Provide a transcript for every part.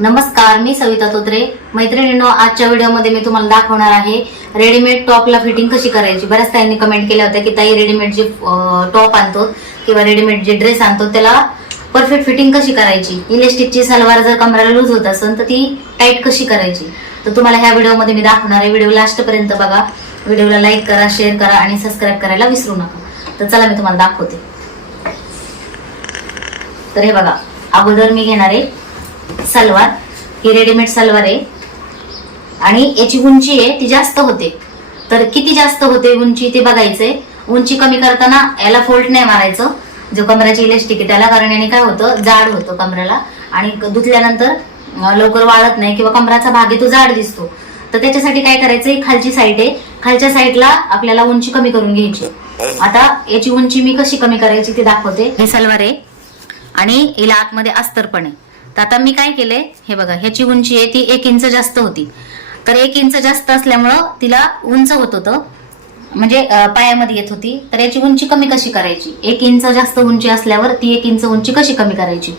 नमस्कार मी सविता तोत्रे. मैत्रिणींनो आजच्या व्हिडिओमध्ये मी तुम्हाला दाखवणार आहे रेडीमेड टॉपला फिटिंग कशी करायची. बऱ्याच ताईंनी कमेंट केल्या होत्या की ताई रेडीमेड जे टॉप आणतो किंवा रेडीमेड जे ड्रेस आणतो त्याला परफेक्ट फिटिंग कशी करायची? इलेस्टिकची सलवार जर कमराला लूज होत असेल तर ती टाईट कशी करायची? तर तुम्हाला ह्या व्हिडिओमध्ये मी दाखवणार आहे. व्हिडिओ लास्टपर्यंत बघा. व्हिडिओला लाईक करा शेअर करा आणि सबस्क्राईब करायला विसरू नका. तर चला मी तुम्हाला दाखवते. तर हे बघा अगोदर मी घेणार आहे सलवार. ही रेडीमेड सलवार आहे. आणि याची उंची आहे ती जास्त होते. तर किती जास्त होते उंची ते बघायचंय. उंची कमी करताना याला फोल्ड नाही मारायचं. जो कमराची इलेस्टिक आहे त्याला कारण याने काय होतं जाड होतं कमऱ्याला आणि धुतल्यानंतर लवकर वाळत नाही किंवा कमराचा भाग आहे तो जाड दिसतो. तर त्याच्यासाठी काय करायचं खालची साईड आहे. खालच्या साईडला आपल्याला उंची कमी करून घ्यायची आता याची उंची मी कशी कमी करायची ते दाखवते. हे सलवार आहे. आणि हिला आतमध्ये अस्तर पण आहे. तर आता मी काय केले हे बघा ह्याची उंची आहे ती एक इंच जास्त होती. तर एक इंच जास्त असल्यामुळं तिला उंच होत होतं. म्हणजे पायामध्ये येत होती. तर याची उंची कमी कशी करायची? एक इंच जास्त उंची असल्यावर ती एक इंच उंची कशी कमी करायची?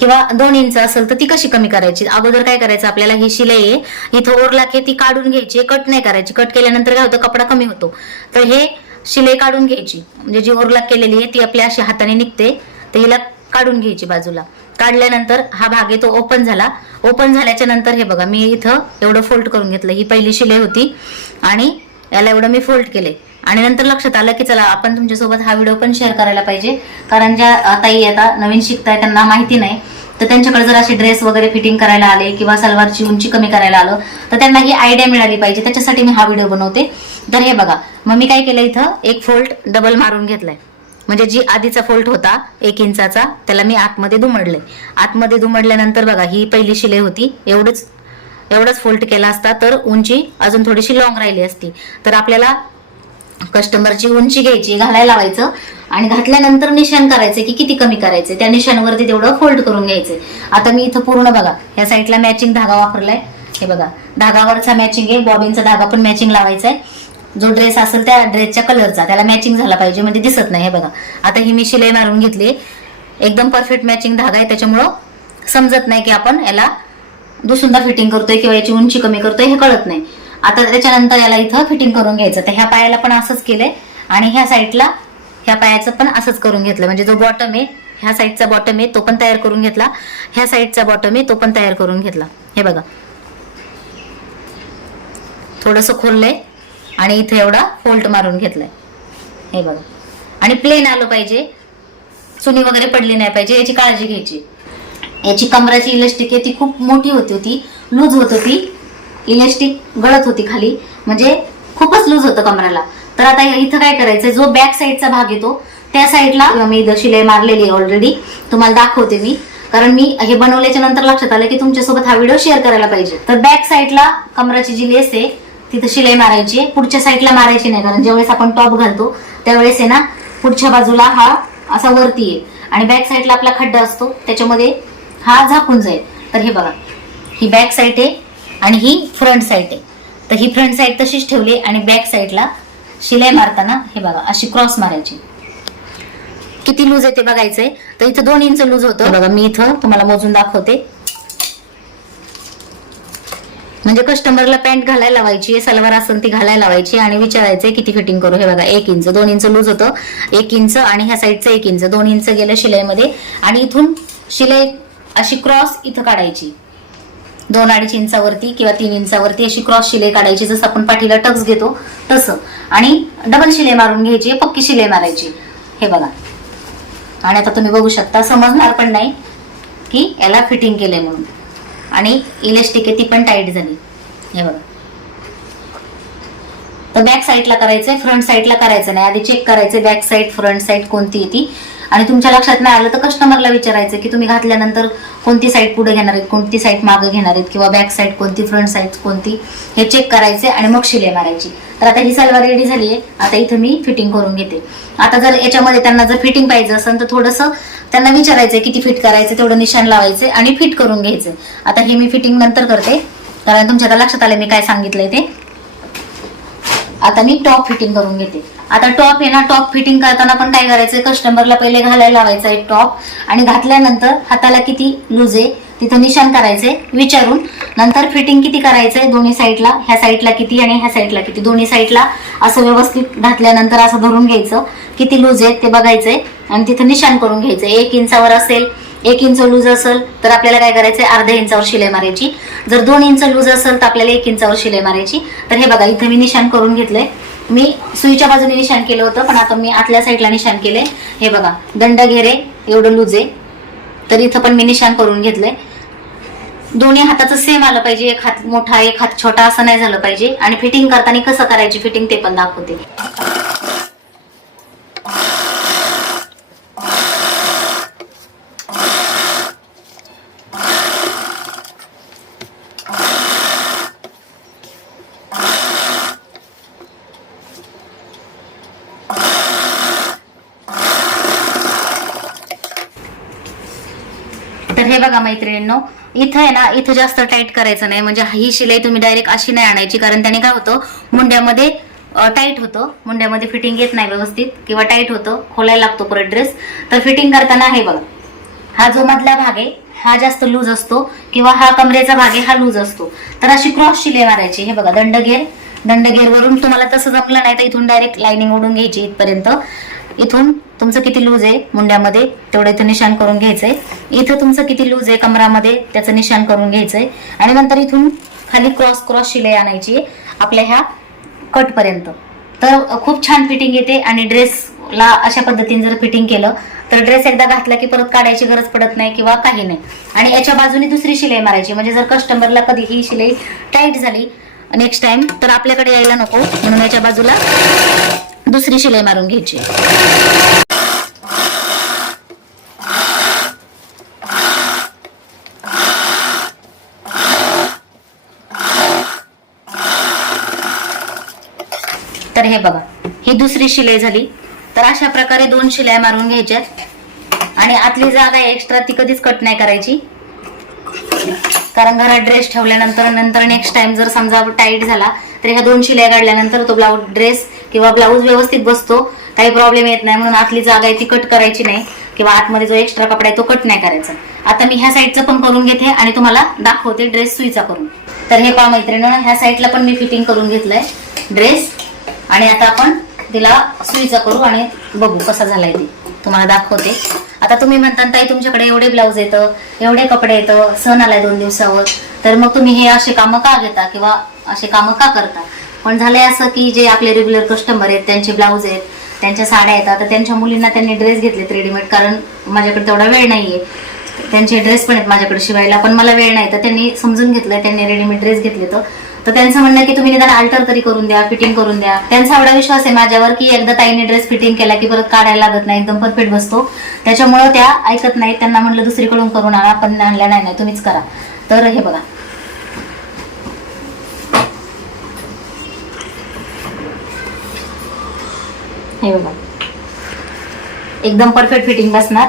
किंवा दोन इंच असेल तर ती कशी कमी करायची? अगोदर काय करायचं? आपल्याला ही शिलाई आहे. इथं ओरलाक आहे ती काढून घ्यायची. कट नाही करायची. कट केल्यानंतर काय होतं? कपडा कमी होतो. तर हे शिलाई काढून घ्यायची. म्हणजे जी ओरलाक केलेली आहे ती आपल्या अशी हाताने निघते. तर हिला काढून घ्यायची बाजूला. काढल्यानंतर हा भाग आहे तो ओपन झाला. ओपन झाल्याच्यानंतर हे बघा मी इथं एवढं फोल्ड करून घेतलं. ही पहिली शिलाई होती आणि याला एवढं मी फोल्ड केले आणि नंतर लक्षात आलं की चला आपण तुमच्यासोबत हा व्हिडिओ पण शेअर करायला पाहिजे. कारण ज्या आताही ताई आता नवीन शिकताय त्यांना माहिती नाही. तर त्यांच्याकडे जर असे ड्रेस वगैरे फिटिंग करायला आले किंवा सलवारची उंची कमी करायला आलं तर त्यांना ही आयडिया मिळाली पाहिजे. त्याच्यासाठी मी हा व्हिडिओ बनवते. तर हे बघा मग मी काय केलं इथं? एक फोल्ड डबल मारून घेतलाय. म्हणजे जी आधीचा फोल्ट होता एक इंचाचा त्याला मी आतमध्ये दुमडले. आतमध्ये दुमडल्यानंतर बघा ही पहिली शिलाई होती एवढंच एवढंच फोल्ड केला असता तर उंची अजून थोडीशी लॉंग राहिली असती. तर आपल्याला कस्टमरची उंची घ्यायची घालायला लावायचं आणि घातल्यानंतर निशाण करायचे की किती कमी करायचे. त्या निशाणवरती तेवढं फोल्ड करून घ्यायचे. आता मी इथं पूर्ण बघा या साईडला मॅचिंग धागा वापरलाय. हे बघा धागावरचा मॅचिंग आहे बॉबिनचा धागा पण मॅचिंग लावायचा आहे जो ड्रेस असेल त्या ड्रेसच्या कलरचा त्याला मॅचिंग झाला पाहिजे म्हणजे दिसत नाही हे बघा. आता ही मी शिलाई मारून घेतली. एकदम परफेक्ट मॅचिंग धागा आहे. त्याच्यामुळं समजत नाही की आपण याला दुसुंदा फिटिंग करतोय किंवा याची उंची कमी करतोय हे कळत नाही. आता त्याच्यानंतर याला इथं फिटिंग करून घ्यायचं. तर ह्या पायाला पण असंच केलंय. आणि ह्या साईडला ह्या पायाचं पण असंच करून घेतलं. म्हणजे जो बॉटम आहे ह्या साईडचा बॉटम आहे तो पण तयार करून घेतला. ह्या साईडचा बॉटम आहे तो पण तयार करून घेतला. हे बघा. थोडंसं खोललंय. आणि इथे एवढा फोल्ट मारून घेतलाय. हे बघा. आणि प्लेन आलं पाहिजे. चुनी वगैरे पडली नाही पाहिजे याची काळजी घ्यायची. याची कमराची इलेस्टिक आहे ती खूप मोठी होती होती लूज होत होती. इलेस्टिक गळत होती खाली. म्हणजे खूपच लूज होतं कमराला. तर आता इथं काय करायचं जो बॅक साईडचा भाग येतो त्या साईडला मी इथं शिलाई मारलेली आहे ऑलरेडी तुम्हाला दाखवते मी. कारण मी हे बनवल्याच्या नंतर लक्षात आलं की तुमच्यासोबत हा व्हिडिओ शेअर करायला पाहिजे. तर बॅक साईडला कमराची जी लेस आहे तिथं शिलाई मारायची आहे. पुढच्या साईडला मारायची नाही कारण ज्यावेळेस आपण टॉप घालतो त्यावेळेस आहे ना पुढच्या बाजूला हा असा वरती आहे आणि बॅक साईडला आपला खड्डा असतो त्याच्यामध्ये हा झाकून जाईल. तर हे बघा ही बॅक साईड आहे आणि ही फ्रंट साईड आहे. तर ही फ्रंट साईड तशीच ठेवली आणि बॅक साईडला शिलाई मारताना हे बघा अशी क्रॉस मारायची. किती लूज आहे ते बघायचंय. तर इथं दोन इंच लूज होतं. बघा मी इथं तुम्हाला मोजून दाखवते. म्हणजे कस्टमरला पॅन्ट घालायला लावायची सलवार असेल ती घालायला लावायची आणि विचारायचे किती फिटिंग करू हे बघा एक इंच दोन इंच लूज होतं. एक इंच आणि ह्या साईडचं एक इंच दोन इंच गेलं शिलाईमध्ये. आणि इथून शिलाई अशी क्रॉस इथं काढायची. दोन अडीच इंचावरती किंवा तीन इंचावरती अशी क्रॉस शिलाई काढायची. जसं आपण पाठीला टक्स घेतो तसं. आणि डबल शिलाई मारून घ्यायची पक्की शिलाई मारायची. हे बघा. आणि आता तुम्ही बघू शकता समजणार पण नाही की याला फिटिंग केलंय म्हणून. आणि इलेस्टिक आहे ती पण टाईट झाली. हे बघा. तर बॅक साईडला करायचंय फ्रंट साईडला करायचं नाही. आधी चेक करायचं बॅक साईड फ्रंट साईड कोणती आहे ती. आणि तुमच्या लक्षात नाही आलं तर कस्टमरला विचारायचं की तुम्ही घातल्यानंतर कोणती साईड पुढे घेणार आहेत कोणती साईड मागे घेणार आहेत किंवा बॅक साईड कोणती फ्रंट साईड कोणती हे चेक करायचे आणि मग शिले मारायची. तर आता ही सलवार रेडी झाली आहे आता इथं मी फिटिंग करून घेते. आता जर याच्यामध्ये त्यांना जर फिटिंग पाहिजे असेल तर थोडंसं त्यांना विचारायचं किती फिट करायचं तेवढं निशाण लावायचे आणि फिट करून घ्यायचं आता हे मी फिटिंग नंतर करते. कारण तुमच्या आता लक्षात आलं मी काय सांगितलंय ते. आता मी टॉप फिटिंग करून घेते. आता टॉप आहे ना टॉप फिटिंग करताना पण काय करायचं कस्टमरला पहिले घालायला लावायचा एक टॉप आणि घातल्यानंतर हाताला किती लूज आहे तिथं निशाण करायचंय विचारून. नंतर फिटिंग किती करायचंय दोन्ही साईडला ह्या साईडला किती आणि ह्या साईडला किती. दोन्ही साईडला असं व्यवस्थित घातल्यानंतर असं धरून घ्यायचं. किती लूज आहे ते बघायचंय आणि तिथं निशाण करून घ्यायचं एक इंचावर असेल एक इंच लूज असेल तर आपल्याला काय करायचंय? अर्ध्या इंचावर शिलाई मारायची. जर दोन इंच लूज असेल तर आपल्याला एक इंचावर शिलाई मारायची. तर हे बघा इथं मी निशाण करून घेतलंय. मी सुईच्या बाजूने निशाण केलं होतं पण आता मी आतल्या साईडला निशाण केलंय. हे बघा दंड घेरे एवढं लूज आहे. तर इथं पण मी निशाण करून घेतलंय. दोन्ही हाताचं सेम आलं पाहिजे. एक हात मोठा एक हात छोटा असं नाही झालं पाहिजे. आणि फिटिंग करताना कसं करायची फिटिंग ते पण दाखवते. हे बघा मैत्रिणींनो इथं आहे ना इथं जास्त टाईट करायचं नाही. म्हणजे ही शिलाई तुम्ही डायरेक्ट अशी नाही आणायची कारण त्याने काय होतं मुंड्यामध्ये टाईट होतं. मुंड्यामध्ये फिटिंग येत नाही व्यवस्थित किंवा टाईट होतं खोलायला लागतो परत ड्रेस तर फिटिंग करताना आहे बघा हा जो मधला भाग आहे हा जास्त लूज असतो किंवा हा कमरेचा भाग आहे हा लूज असतो. तर अशी क्रॉस शिलाई मारायची. हे बघा दंडगेर. दंडगेर वरून तुम्हाला तसं जमलं नाही तर इथून डायरेक्ट लाइनिंग ओढून घ्यायची इथपर्यंत. इथून तुमचं किती लूज आहे मुंड्यामध्ये? तेवढं इथं निशाण करून घ्यायचंय. इथं तुमचं किती लूज आहे कमरामध्ये? त्याचं निशाण करून घ्यायचंय. आणि नंतर इथून खाली क्रॉस क्रॉस शिलाई आणायची आहे आपल्या ह्या कटपर्यंत तर खूप छान फिटिंग येते आणि ड्रेसला अशा पद्धतीने जर फिटिंग केलं तर ड्रेस एकदा घातला की परत काढायची गरज पडत नाही किंवा काही नाही. आणि याच्या बाजूने दुसरी शिलाई मारायची. म्हणजे जर कस्टमरला कधी ही शिलाई टाईट झाली नेक्स्ट टाइम तर आपल्याकडे यायला नको. म्हणून याच्या बाजूला दुसरी शिलाई मारून घ्यायची. तर हे बघा ही दुसरी शिलाई झाली. तर अशा प्रकारे दोन शिलाई मारून घ्यायच्यात. आणि आतली जागा एक्स्ट्रा ती कधीच कट नाही करायची. कारण घरात ड्रेस ठेवल्यानंतर नंतर नेक्स्ट टाइम जर समजा टाईट झाला तर ह्या दोन शिलाई काढल्यानंतर तो ब्लाऊज ड्रेस किंवा ब्लाऊज व्यवस्थित बसतो काही प्रॉब्लेम येत नाही म्हणून आतली जागा आहे ती कट करायची नाही किंवा आतमध्ये जो एक्स्ट्रा कपडा आहे तो कट नाही करायचा. आता मी ह्या साईडचं पण करून घेते आणि तुम्हाला दाखवते ड्रेस सुईचा करून. तर हे पहा मैत्रिणीनं ह्या साईडला पण मी फिटिंग करून घेतलंय ड्रेस आणि आता आपण तिला सुईचा करू आणि बघू कसा झालाय ते. तुम्हाला दाखवते. आता तुम्ही म्हणता ताई तुमच्याकडे एवढे ब्लाऊज येतं एवढे कपडे येतं सण आलाय दोन दिवसावर. तर मग तुम्ही हे असे कामं का घेता किंवा असे कामं का करता? पण झालंय असं की जे आपले रेग्युलर कस्टमर आहेत त्यांचे ब्लाऊज आहेत त्यांच्या साड्या येतात तर त्यांच्या मुलींना त्यांनी ड्रेस घेतलेत रेडीमेड कारण माझ्याकडे तेवढा वेळ नाहीये. त्यांचे ड्रेस पण आहेत माझ्याकडे शिवायला पण मला वेळ नाही. तर त्यांनी समजून घेतलंय त्यांनी रेडीमेड ड्रेस घेतले तर त्यांचं म्हणणं आहे की तुम्ही निदान अल्टर तरी करून द्या फिटिंग करून द्या. त्यांचा एवढा विश्वास आहे माझ्यावर की एकदा ताईने ड्रेस फिटिंग केला की परत काढायला लागत नाही एकदम परफेक्ट बसतो. त्याच्यामुळे त्या ऐकत नाहीत त्यांना म्हटलं दुसरीकडून करून आणा पण आणल्या नाही नाही तुम्हीच करा. तर हे बघा. हे बघा. एकदम परफेक्ट फिटिंग बसणार.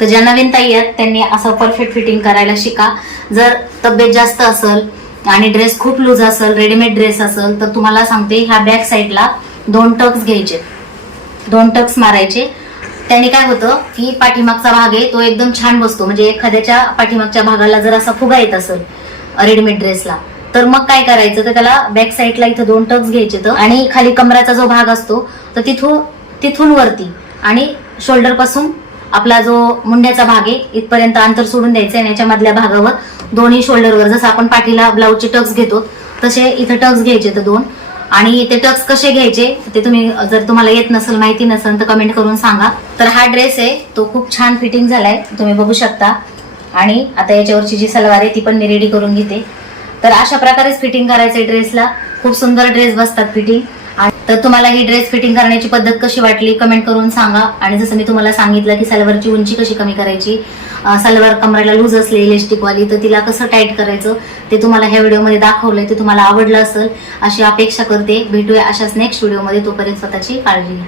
तर ज्या नवीन ताई आहेत त्यांनी असं परफेक्ट फिटिंग करायला शिका. जर तब्येत जास्त असेल आणि ड्रेस खूप लूज असेल रेडीमेड ड्रेस असेल तर तुम्हाला सांगते ह्या बॅक साईडला दोन टक्स घ्यायचे. दोन टक्स मारायचे. त्याने काय होतं की पाठीमागचा भाग आहे तो एकदम छान बसतो. म्हणजे एखाद्याच्या पाठीमागच्या भागाला जर असा फुगा येत असेल रेडीमेड ड्रेसला तर मग काय करायचं? तर त्याला बॅक साईडला इथं दोन टक्स घ्यायचे तर आणि खाली कमराचा जो भाग असतो तर तिथून तिथून वरती आणि शोल्डरपासून आपला जो मुंड्याचा भाग आहे इथपर्यंत अंतर सोडून द्यायचं आणि याच्यामधल्या भागावर दोन्ही शोल्डरवर जसं आपण पाठीला ब्लाऊजचे टक्स घेतो तसे इथं टक्स घ्यायचे तर दोन. आणि ते टक्स कसे घ्यायचे ते तुम्ही जर तुम्हाला येत नसेल माहिती नसेल तर कमेंट करून सांगा. तर हा ड्रेस आहे तो खूप छान फिटिंग झालाय तुम्ही बघू शकता. आणि आता याच्यावरची जी सलवार आहे ती पण मी रेडी करून घेते. तर अशा प्रकारेच फिटिंग करायचंय ड्रेसला खूप सुंदर ड्रेस बसतात फिटिंग तर तुम्हाला ही ड्रेस फिटिंग करण्याची पद्धत कशी वाटली कमेंट करून सांगा. आणि जसं मी तुम्हाला सांगितलं की सलवारची उंची कशी कमी करायची सलवार कमरेला लूज असली इलेस्टिकवाली तर तिला कसं टाईट करायचं ते तुम्हाला ह्या व्हिडिओमध्ये दाखवलंय. ते तुम्हाला आवडलं असेल अशी अपेक्षा करते. भेटूया अशाच नेक्स्ट व्हिडिओमध्ये तोपर्यंत स्वतःची काळजी घ्या.